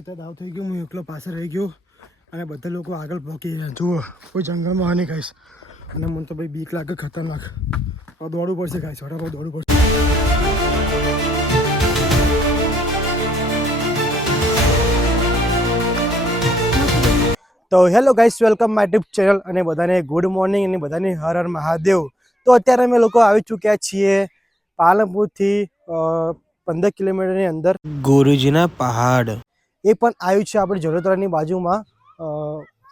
દાવ થઈ ગયો, હું એકલો પાછળ રહી ગયો અને બધા લોકો આગળ પહોંચી ગયા. જુઓ કોઈ જંગલમાં હાની ખાઈશ અને મને તો ભાઈ બીક લાગે ખતરનાક. દોડવું પડશે ખાઈશ, ફટાફટ દોડવું પડશે. તો hello guys, welcome my YouTube channel અને બધાને ગુડ મોર્નિંગ અને બધાને હર હર મહાદેવ. તો અત્યારે અમે લોકો આવી ચૂક્યા છીએ પાલનપુરથી 15 કિલોમીટરની અંદર ગુરુજીના પહાડ. એ પણ આવ્યું છે આપણી જડોદરાની બાજુમાં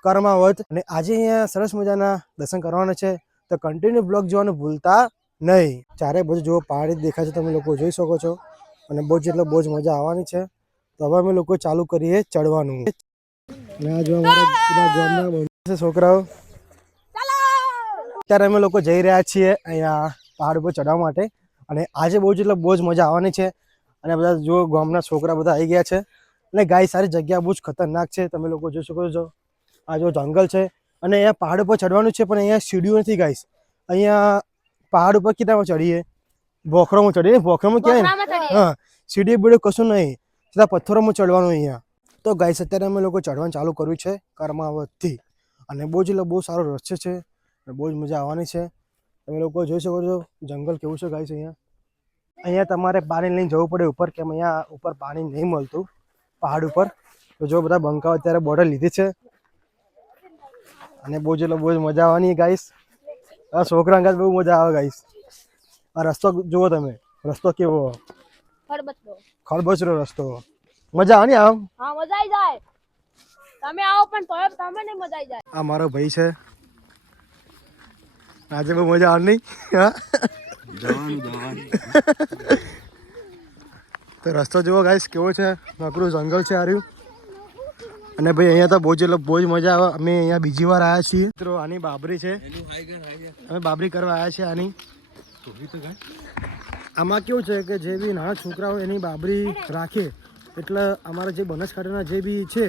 કર્માવત. અને આજે અહીંયા સરસ મજાના દર્શન કરવાના છે, તો કન્ટિન્યુ બ્લોગ જોવાનું ભૂલતા નહીં. ચારે બધું જો પહાડી દેખાય છે, તમે લોકો જોઈ શકો છો અને બહુ જ મજા આવવાની છે. તો હવે અમે લોકો ચાલુ કરીએ ચડવાનું. અને આ જો અમારા ગામના છોકરાઓ, અત્યારે અમે લોકો જઈ રહ્યા છીએ અહીંયા પહાડ ઉપર ચડવા માટે. અને આજે બહુ જ મજા આવવાની છે. અને બધા જો ગામના છોકરા બધા આવી ગયા છે. અને ગાય સારી જગ્યા બહુ જ ખતરનાક છે, તમે લોકો જોઈ શકો છો. આ જો જંગલ છે અને અહીંયા પહાડ ઉપર ચડવાનું છે, પણ અહીંયા સીડીઓ નથી ગાઈસ. અહીંયા પહાડ ઉપર કેટલામાં ચડીએ? ભોખરોમાં ચડીએ. ભોખરોમાં ક્યાંય હા, સીડી બીડી કશું નહીં, સીધા પથ્થરોમાં ચડવાનું અહીંયા. તો ગાઈસ અત્યારે અમે લોકો ચડવાનું ચાલુ કર્યું છે કર્માવતથી. અને બહુ સારો રસ્તો છે, બહુ જ મજા આવવાની છે. તમે લોકો જોઈ શકો છો જંગલ કેવું છે ગાઈસ. અહીંયા તમારે પાણી લઈને જવું પડે ઉપર, કેમ અહીંયા ઉપર પાણી નહીં મળતું પહાડ ઉપર. તો જો બધા બંકાઓ અત્યારે બોર્ડર લીધી છે અને બહુ જ મજા આવવાની ગાઈસ. આ છોકરા અંગાત બહુ મજા આવે ગાઈસ. આ રસ્તો જુઓ તમે, રસ્તો કેવો ખરબચરો રસ્તો. મજા આવે ને આમ? હા, મજા આવી જાય. તમે આવો પણ તોય તમને નહીં મજા આવી જાય. આ મારો ભાઈ છે, આજે બહુ મજા આવે નહીં? હા, તો રસ્તો જુઓ ગાઈસ કેવો છે, નકરું જંગલ છે આર્યું. અને ભાઈ અહીંયા તો બહુ જ મજા આવે. અમે અહીંયા બીજી વાર આવ્યા છીએ મિત્રો. આની બાબરી છે, અમે બાબરી કરવા આવ્યા છીએ આની. આમાં કેવું છે કે જે બી નાના છોકરા હોય એની બાબરી રાખે, એટલે અમારા જે બનાસકાંઠાના જે બી છે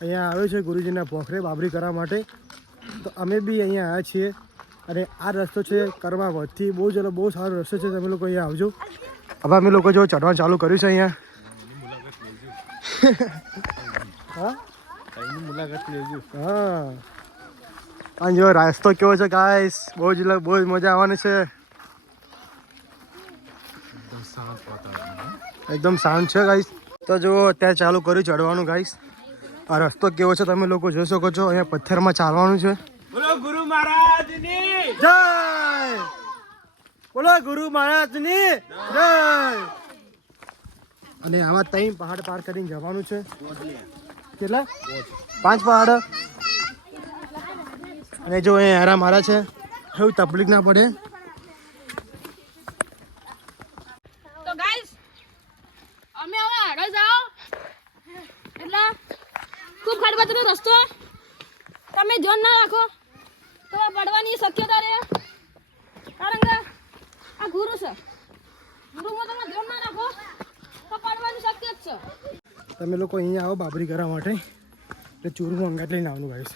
અહીંયા આવે છે ગુરુજીના પોખરે બાબરી કરવા માટે. તો અમે બી અહીંયા આવ્યા છીએ. અને આ રસ્તો છે કર્માવતથી. બહુ સારો રસ્તો છે, તમે લોકો અહીંયા આવજો. હવે અમે લોકો જો ચઢવાનું ચાલુ કર્યું છે અહીંયા. હા, મુલાકાત લેજો. હા, અને જો રસ્તો કેવો છે ગાઈસ, બહુ જ મજા આવવાની છે. એકદમ શાંત છે ગાઈસ. તો જો અત્યારે ચાલુ કર્યું ચડવાનું ગાઈસ. આ રસ્તો કેવો છે તમે લોકો જોઈ શકો છો. અહીંયા પથ્થરમાં ચાલવાનું છે. બોલો ગુરુ મહારાજની જય, બોલો ગુરુ મહારાજની જય. અને આમાં 3 પહાડ પાર કરીને જવાનું છે. કેટલા? 5 પહાડ. અને જો અહીંયા હેરા મારા છે, એવું તકલીફ ના પડે. તો ગાઈસ, અમે હવે આગળ જાઓ એટલે ખૂબ ખડબચરો રસ્તો, તમે ધ્યાન ના રાખો તો પડવાની શક્યતા રહે. કારણ કે આ ગુરુ છે, ગુરુમાં તમે ધ્યાન ના રાખો તો પડવાની શક્ય જ છે. તમે લોકો અહીંયા આવો બાબરી કરવા માટે, એટલે ચૂરમું અંગાત લઈને આવવાનું ગાઈસ.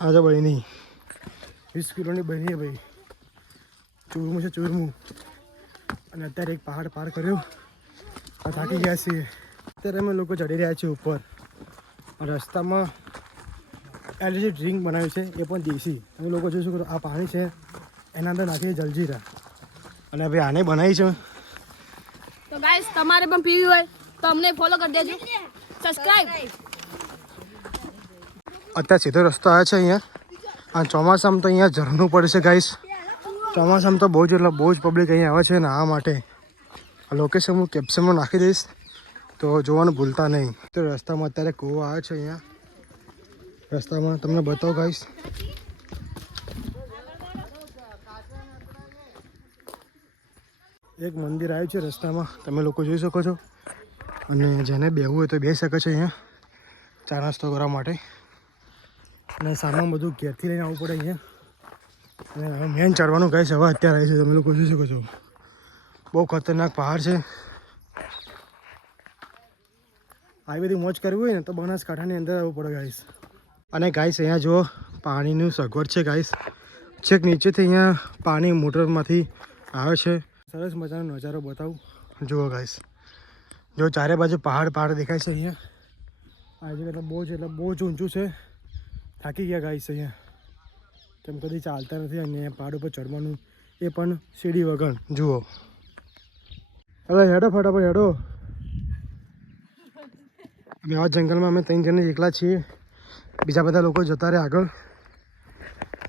આ જો બહેની 20 કિલોની બહેની ભાઈ, ચૂરમું છે ચૂરમું. અને અત્યારે એક પહાડ પાર કર્યો, આ થાકી ગયા છીએ. અત્યારે અમે લોકો ચડી રહ્યા છીએ ઉપર. રસ્તામાં એલર્જી ડ્રિંક બનાવ્યું છે, એ પણ દેશી. તમે લોકો જોઈ શકો છો. આ પાણી છે, એના અંદર નાખીએ જલજીરા. અને ભાઈ આને બનાવી છે. તો ગાઈસ, તમારે પણ પીવી હોય તો અમને ફોલો કરી દેજો, સબસ્ક્રાઇબ. અત્યારે સીધો રસ્તો આવ્યો છે અહીંયા. આ ચોમાસામાં તો અહીંયા ઝરણું પડશે ગાઈસ. ચોમાસામાં તો બહુ જ પબ્લિક અહીંયા આવે છે નાહવા માટે. આ લોકેશન હું કેપ્શનમાં નાખી દઈશ, તો જોવાનું ભૂલતા નહીં. તો રસ્તામાં અત્યારે કૂવો આવે છે અહીંયા. રસ્તામાં તમને બતાવો ગાઈસ. એક મંદિર આવ્યું છે રસ્તામાં, તમે લોકો જોઈ શકો છો. અને જેને બેહવું હોય તો બેસી શકે છે અહીંયા ચા નાસ્તો કરવા માટે. અને સામાન બધું ઘેરથી લઈને આવવું પડે અહીંયા. અને હવે મેન ચડવાનું ગાઈસ હવે અત્યારે આવે છે, તમે લોકો જોઈ શકો છો. બહુ ખતરનાક પહાડ છે. આવી બધી મોજ કરવી હોય ને તો બનાસકાંઠાની અંદર આવવું પડે ગાઈસ. અને ગાઈસ અહીંયા જો પાણીનું સગવડ છે ગાઈસ. છેક નીચેથી અહીંયા પાણી મોટરમાંથી આવે છે. સરસ મજાનો નજારો બતાવું. જુઓ ગાઈસ, જો ચારે બાજુ પહાડ દેખાય છે અહીંયા. આજે એટલે બહુ જ ઊંચું છે. થાકી ગયા ગાઈસ અહીંયા, કેમ કદી ચાલતા નથી અને પહાડ ઉપર ચડવાનું એ પણ સીડી વગર. જુઓ હવે હેડો ફટાફટ હેડો. અમે આ જંગલમાં અમે 3 જણ એકલા છીએ, બીજા બધા લોકો જતા રહે આગળ.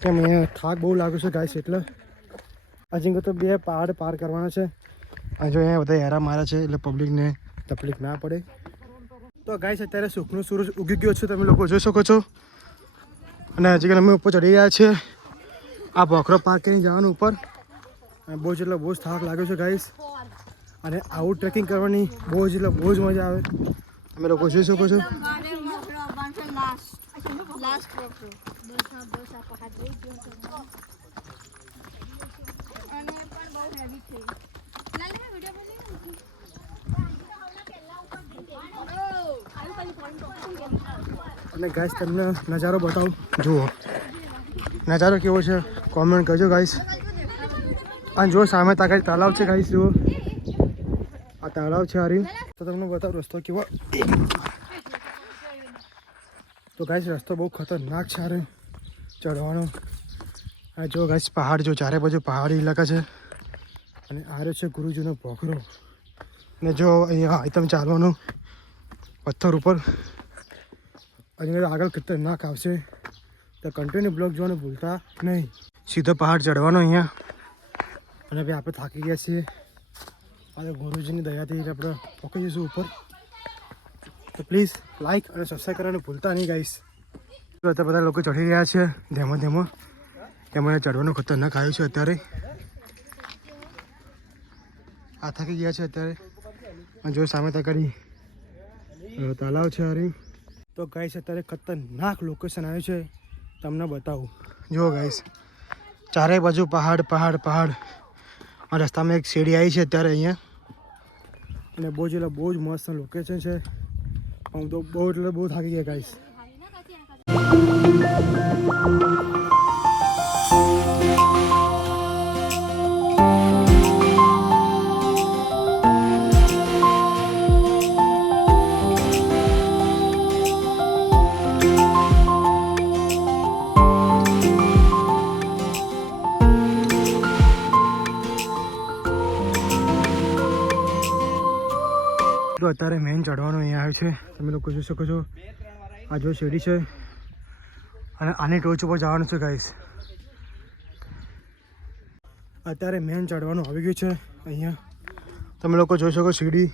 કેમ અહીંયા થાક બહુ લાગે છે ગાઈસ, એટલે હજી તો 2 પહાડ પાર કરવાના છે. અને જો અહીંયા બધા હેરા મારા છે એટલે પબ્લિકને તકલીફ ના પડે. તો ગાઈસ અત્યારે સુખનો સૂરજ ઉગી ગયો છે, તમે લોકો જોઈ શકો છો. અને હજી અમે ઉપર ચડી રહ્યા છીએ. આ ભોખરો પાર્ક કરીને જવાનું ઉપર. અને બહુ જ થાક લાગ્યો છે ગાઈસ. અને આવું ટ્રેકિંગ કરવાની બહુ જ મજા આવે, તમે લોકો જોઈ શકો છો. અને ગાઈસ તમને નજારો બતાવું, જુઓ નજારો કેવો છે કોમેન્ટ કરજો ગાઈસ. અને જો સામે તાકાત તળાવ છે ગાઈસ, જુઓ આ તળાવ છે હારી. તો તમને બતાવું રસ્તો કેવો. તો ગાઈસ રસ્તો બહુ ખતરનાક છે હારે ચડવાનો. આ જો ગાઈસ પહાડ, જો ચારે બાજુ પહાડી ઇલાકા છે. અને આરે છે ગુરુજીનો ભોખરો. અને જો અહીંયા આઈટમ ચાલવાનું પથ્થર ઉપર. અહીંયા આગળ ખતરનાક આવશે, તો કન્ટિન્યુ બ્લોગ જોવાનું ભૂલતા નહીં. સીધો પહાડ ચડવાનો અહીંયા. અને ભાઈ આપણે થાકી ગયા છીએ, આ ગુરુજીની દયાથી આપણે પહોંચી જઈશું ઉપર. તો પ્લીઝ લાઈક અને સબસ્ક્રાઈબ કરવાનું ભૂલતા નહીં ગાઈસ. તો અત્યારે બધા લોકો ચડી રહ્યા છે ધીમો. એમને ચડવાનું ખતરનાક આવ્યું છે અત્યારે. આ થાકી ગયા છે અત્યારે. અને જો સામે તકડી તળાવ છે હારી. તો ગાઈસ અત્યારે ખતરનાક લોકેશન આવ્યું છે, તમને બતાવું. જુઓ ગાઈસ ચારે બાજુ પહાડ. આ રસ્તામાં એક સીડી આવી છે અત્યારે અહીંયા. અને બહુ જ મસ્ત લોકેશન છે. હું તો બહુ થાકી ગયા ગાઈસ. તો અત્યારે મેઇન ચડવાનું અહીંયા આવ્યું છે, તમે લોકો જોઈ શકો છો. આ જો સીડી છે અને આની ટોચ ઉપર જવાનું છે ગાઈસ. અત્યારે મેઇન ચડવાનું આવી ગયું છે અહીંયા, તમે લોકો જોઈ શકો સીડી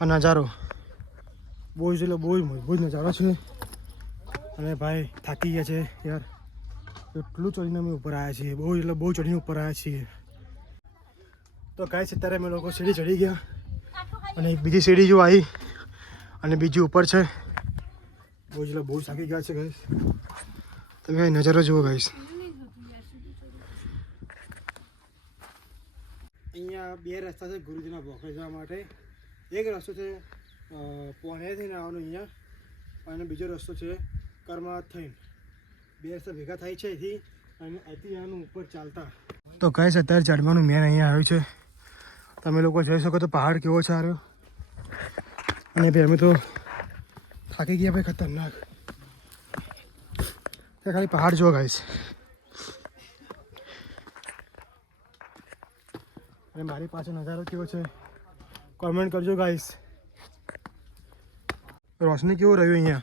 અને નજારો. બહુ જ મજબૂત નજારો છે. અને ભાઈ થાકી ગયા છે યાર, એટલું ચડીને અમે ઉપર આવ્યા છીએ. બહુ ચડીને ઉપર આવ્યા છીએ. તો ગાઈસ અત્યારે અમે લોકો સીડી ચડી ગયા. અને બીજી સીડી જો આવી અને બીજી ઉપર છે. બહુ થાકી ગયા છે ગાઈસ. તમે નજારો જુઓ ગાઈસ. અહીંયા 2 રસ્તા છે ગુરુજીના ભોખરે જવા માટે. એક રસ્તો છે પોણેથી આવવાનો અહીંયા, અને બીજો રસ્તો છે કર્મા થઈને. 2 રસ્તા ભેગા થાય છે અહીંથી, અને અહીંથી આનું ઉપર ચાલતા. તો ગાઈસ અત્યારે ચડવાનું મેન અહીંયા આવ્યું છે, તમે લોકો જોઈ શકો તો પહાડ કેવો છે આર્યો. અને ભાઈ અમે તો થાકી ગયા ભાઈ ખતરનાક. ખાલી પહાડ જુઓ ગાઈસ. અને મારી પાસે નજારો કેવો છે કોમેન્ટ કરજો ગાઈસ. રોશની કેવું રહ્યું અહીંયા?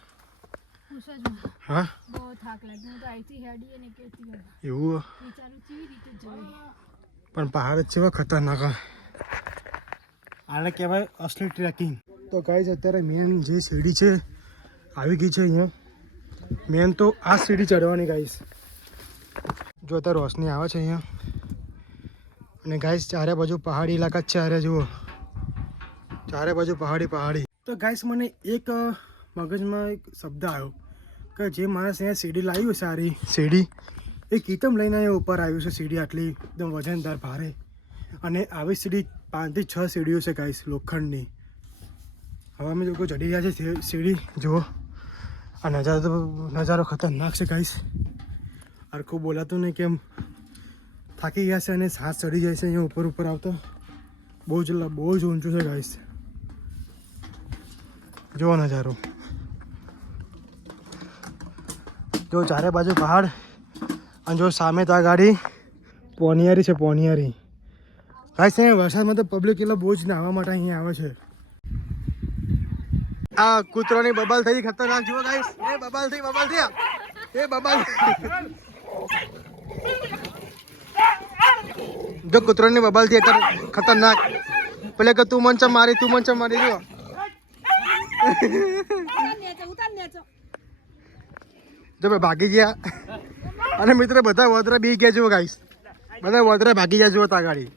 હા બહુ થાક લાગ્યો, હું તો અહીંથી હેડી અને કેતી ગયો. એવું વિચારું કેવી રીતે જવું. પણ પહાડ જ છે ખતરનાક. આને કહેવાય અસલી ટ્રેકિંગ. તો ગાઈસ અત્યારે મેન જે સીડી છે આવી ગઈ છે અહીંયા. મેન તો આ સીડી ચડવાની ગાઈસ. જો અત્યારે રોશની આવે છે અહીંયા. અને ગાઈસ ચારે બાજુ પહાડી ઇલાકા જ છે. અરે જુઓ ચારે બાજુ પહાડી. તો ગાઈસ મને એક મગજમાં એક શબ્દ આવ્યો કે જે માણસ અહીંયા સીડી લાવ્યું સારી સીડી, એ કીતમ લઈને અહીંયા ઉપર આવ્યું છે. સીડી આટલી એકદમ વજનદાર ભારે. અને આવી સીડી 5 થી 6 સીડીઓ છે ગાઈસ લોખંડની. હવે અમે લોકો ચડી રહ્યા છે સીડી. જુઓ આ નજારો ખતરનાક છે ગાઈસ. હરખું બોલાતું નહીં કેમ થાકી ગયા છે અને સાસ ચડી જાય છે અહીંયા ઉપર આવતા. બહુ જ ઊંચું છે ગાઈસ. જુઓ નજારો. જો ચારે બાજુ પહાડ અને જો સામે તો આ ગાડી પોનિયારી છે પોનિયારી. ગાઈસ અહીંયા વરસાદમાં તો પબ્લિક એટલે બહુ જ નાહવા માટે અહીંયા આવે છે. આ કૂતરોની બબાલ થઈ ખતરનાક જુઓ ગાઈસ. એ બબાલ થઈ એ બબાલ જો કૂતરોની બબાલ થી ખતરનાક. પેલે કે તું મન ચમ મારી જો જો ભાગી ગયા. અને મિત્રો બધા વોદરા બી ગયા જુઓ ગાઈસ. બધા વોદરા ભાગી ગયા જુઓ તા ગાડી.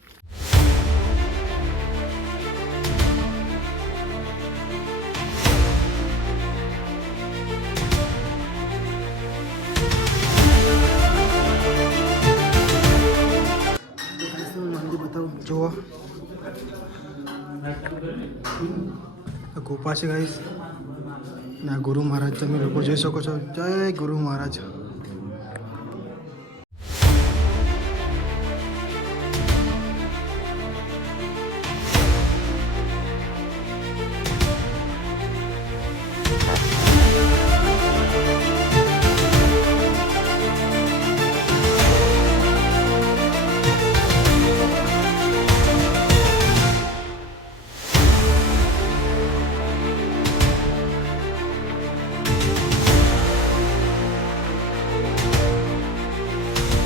જુઓ ગોપા છે ગાઈસ. ના ગુરુ મહારાજ તમે લોકો જોઈ શકો છો. જય ગુરુ મહારાજ.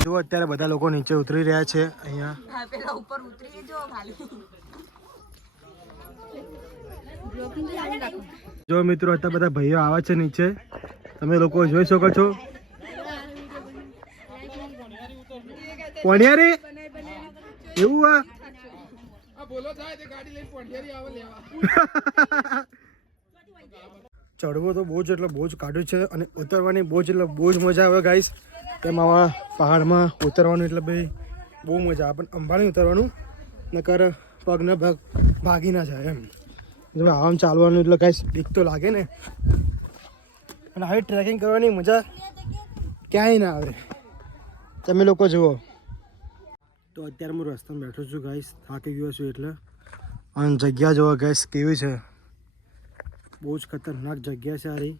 જો અત્યારે બધા લોકો નીચે ઉતરી રહ્યા છે અહીંયા. પેલા ઉપર ઉતરી જો ખાલી. જો મિત્રો અત્યારે બધા ભાઈઓ આવે છે નીચે. તમે લોકો જોઈ શકો છો. પોણિયારી એવું આ ચડવો તો બહુ જ એટલે બહુ જ કાઢ્યું છે અને ઉતરવાની બહુ જ એટલે બહુ જ મજા આવે ગાઈસ. તેમાં પહાડમાં ઉતરવાનું એટલે ભાઈ બહુ મજા આવે. પણ અંબાણી ઉતરવાનું નકર પગના ભાગી ના જાય એમ. જો આમ ચાલવાનું એટલે કાંઈ બીક તો લાગે ને. અને આવી ટ્રેકિંગ કરવાની મજા ક્યાંય ના આવે. તમે લોકો જુઓ. તો અત્યારે હું રસ્તામાં બેઠો છું ગાઈસ. થાકી ગયો છું એટલે. અને જગ્યા જોવો ગાઈસ કેવી છે. બહુ જ ખતરનાક જગ્યા છે સારી.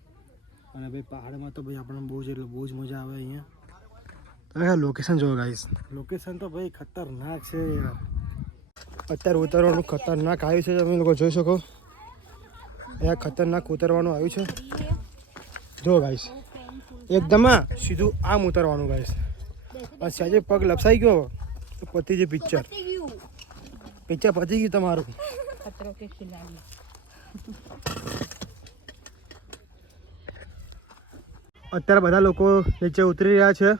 અને ભાઈ પહાડમાં તો ભાઈ આપણને બહુ જ એટલે બહુ જ મજા આવે અહીંયા. તમે લોકેશન જોવો ગાઈસ. લોકેશન તો ભાઈ ખતરનાક છે યાર. અત્યારે ઉતરવાનું ખતરનાક આવ્યું છે. તમે લોકો જોઈ શકો. અહીંયા ખતરનાક ઉતરવાનું આવ્યું છે. જો ગાઈસ એકદમ સીધું આમ ઉતરવાનું ગાઈસ. અને સાજે પગ લપસાઈ ગયો તો પતી જે પિક્ચર પતી ગયું તમારું. અત્યારે બધા લોકો નીચે ઉતરી રહ્યા છે.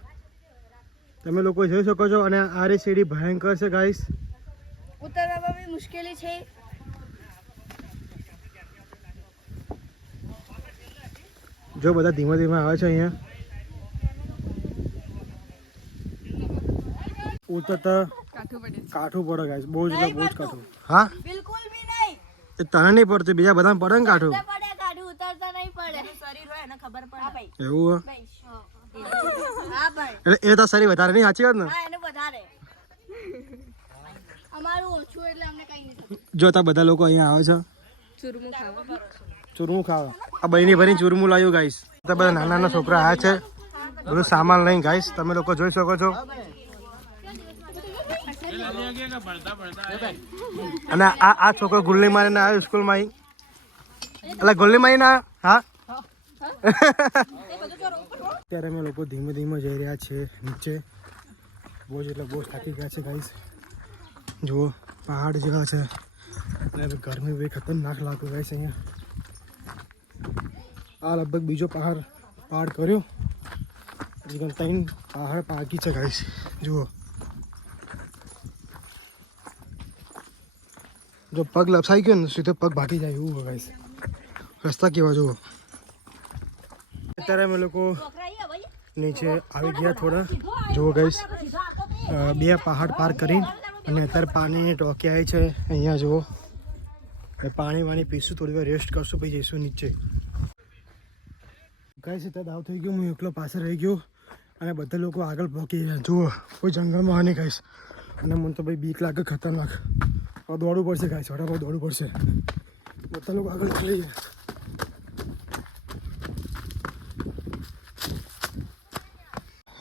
તમે લોકો જોઈ શકો છો. અને આ રી સીડી ભયંકર છે ગાઈસ. ઉતરવામાં બી મુશ્કેલી છે. જો બધા ધીમે ધીમે આવે છે અહીંયા. ઉતરતા કાઠું પડે ગાઈસ. બહુ જ એટલે બહુ જ કાઠું. હા બિલકુલ બી નહીં. એ તને નહીં પડતું બીજા બધા પડે ને કાઠું. પડે કાઢું ઉતરતા નહીં પડે. શરીર હોય એને ખબર પડે. એવું હા ભાઈ. એટલે એ તો સારી વધારે નહીં સાચી વાત ને. હા એને વધારે. અમારું ઓછું એટલે અમને કઈ નહીં થતું. જો તા બધા લોકો અહીંયા આવે છે ચૂરમું ખાવા. આ બહેની ભરી ચૂરમું લાવ્યું ગાઈસ. તો બધા નાના નાના છોકરા આવ્યા છે બધું સામાન લઈને ગાઈસ. તમે લોકો જોઈ શકો છો. અને આ છોકરો ગુલ્લી મારીને આવ્યો સ્કૂલમાં. એટલે ગુલ્લી મારીને હા. અત્યારે અમે લોકો ધીમે ધીમે જઈ રહ્યા છીએ નીચે. બહુ જ એટલે બહુ જ થાકી ગયા છે ગાઈસ. જુઓ પહાડ જેવા છે. અને ગરમી બી ખતરનાક લાગતું ગાઈસ અહીંયા. આ લગભગ બીજો પહાડ કર્યો. હજી 3 પહાડ બાકી છે ગાઈસ. જુઓ જો પગ લપસાઈ ગયો ને સીધો પગ ભાગી જાય એવું ગાઈસ. રસ્તા કેવા જુઓ. અત્યારે અમે લોકો નીચે આવી ગયા થોડા. જુઓ ગાઈસ 2 પહાડ પાર કરી અને અત્યારે પાણીની ટોકી આવી છે અહીંયા. જુઓ પાણી પીશું થોડી વાર રેસ્ટ કરશું પછી જઈશું નીચે. ગાઈસ અત્યારે દાવ થઈ ગયો. હું એકલો પાછળ રહી ગયો અને બધા લોકો આગળ પહોંચી ગયા. જુઓ કોઈ જંગલમાં આને ગાઈસ. અને મને તો ભાઈ બીક લાગે ખતરનાક. દોડવું પડશે ગાઈસ. ફટાફટ દોડવું પડશે. બધા લોકો આગળ નીકળી ગયા.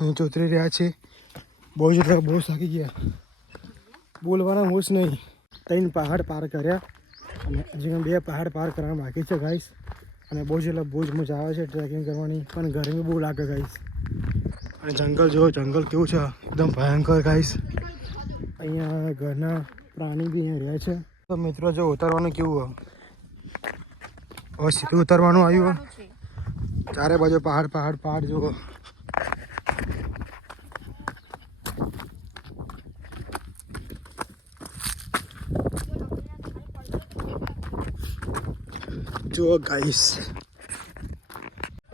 નીચે ઉતરી રહ્યા છે. બહુ જ એટલે બહુ થાકી ગયા, બોલવાના હોશ નહીં. 3 પહાડ પાર કર્યા અને હજી 2 પહાડ પાર કરવાના બાકી છે ગાઈસ. અને બહુ જ એટલે બહુ જ મજા આવે છે ટ્રેકિંગ કરવાની, પણ ગરમી બહુ લાગે ગાઈસ. અને જંગલ જો જંગલ કેવું છે, એકદમ ભયંકર ગાઈસ. અહીંયા ઘરના પ્રાણી બી અહીંયા રહ્યા છે. તો મિત્રો જો ઉતરવાનું કેવું હવે સીધું ઉતરવાનું આવ્યું, ચારે બાજુ પહાડ પહાડ પહાડ જુઓ. જો ગાઈસ,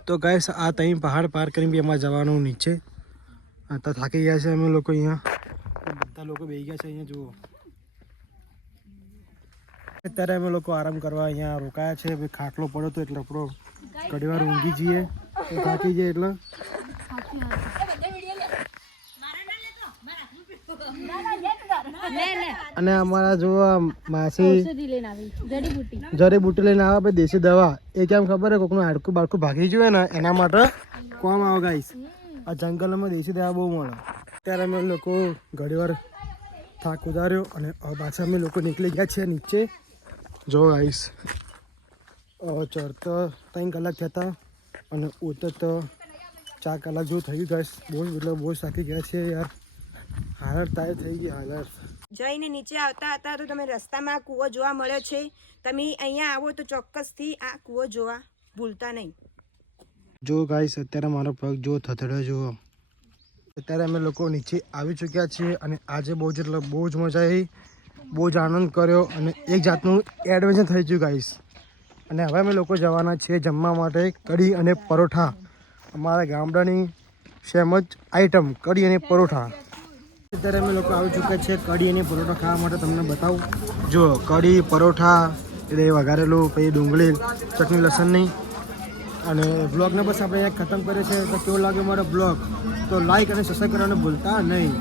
તો ગાઈસ આ 3 પહાડ પાર કરીને બી અમારે જવાનું નીચે. તો થાકી ગયા છે અમે લોકો. અહીંયા બધા લોકો બેસી ગયા છે અહીંયા જુઓ. અત્યારે અમે લોકો આરામ કરવા અહીંયા રોકાયા છે. ભાઈ ખાટલો પડ્યો હતો એટલે આપણો ઘણી વાર ઊંઘી જઈએ તો થાકી જઈએ એટલે. અને અમારા જો માસી જડીબુટ્ટી લઈને આવે ભાઈ, દેશી દવા. એ કેમ ખબર હે, કોકનું હાડકું બાડકું ભાગી ગયું હોય ને એના માટે કોમ આવે ગાઈસ. આ જંગલમાં દેશી દવા બહુ મળે. અત્યારે અમે લોકો ઘણી વાર થાક ઉતાર્યો અને પાછા અમે લોકો નીકળી ગયા છીએ નીચે. જો ગાઈસ, ચડતો 3 કલાક થયા હતા અને ઉતરતો 4 કલાક જેવું થઈ ગયું ગાઈસ. બહુ એટલે બહુ થાકી ગયા છે યાર, હાલત તાય થઈ ગઈ હાલત. જઈને નીચે આવતા હતા તો તમે રસ્તામાં આ કૂવો જોવા મળ્યો છે. તમે અહીંયા આવો તો ચોક્કસથી આ કૂવો જોવા ભૂલતા નહીં. જો ગાઈસ, અત્યારે મારો પગ જો થથડે જુઓ. અત્યારે અમે લોકો નીચે આવી ચૂક્યા છીએ અને આજે બહુ જ એટલે બહુ જ મજા આવી, બહુ જ આનંદ કર્યો અને એક જાતનું એડવેન્ચર થઈ ગયું ગાઈસ. અને હવે અમે લોકો જવાના છીએ જમવા માટે કઢી અને પરોઠા. અમારા ગામડાની ફેમસ આઈટમ કઢી અને પરોઠા. અત્યારે અમે લોકો આવી ચૂક્યા છીએ કઢી અને પરોઠા ખાવા માટે. તમને બતાવું, જો કઢી પરોઠા એટલે વઘારેલું, પછી ડુંગળી ચટણી લસણની. અને બ્લોગને બસ આપણે અહીંયા ખતમ કરીએ છીએ. તો કેવો લાગે મારો બ્લોગ તો લાઈક અને સબસ્ક્રાઈબ કરવાનું ભૂલતા નહીં.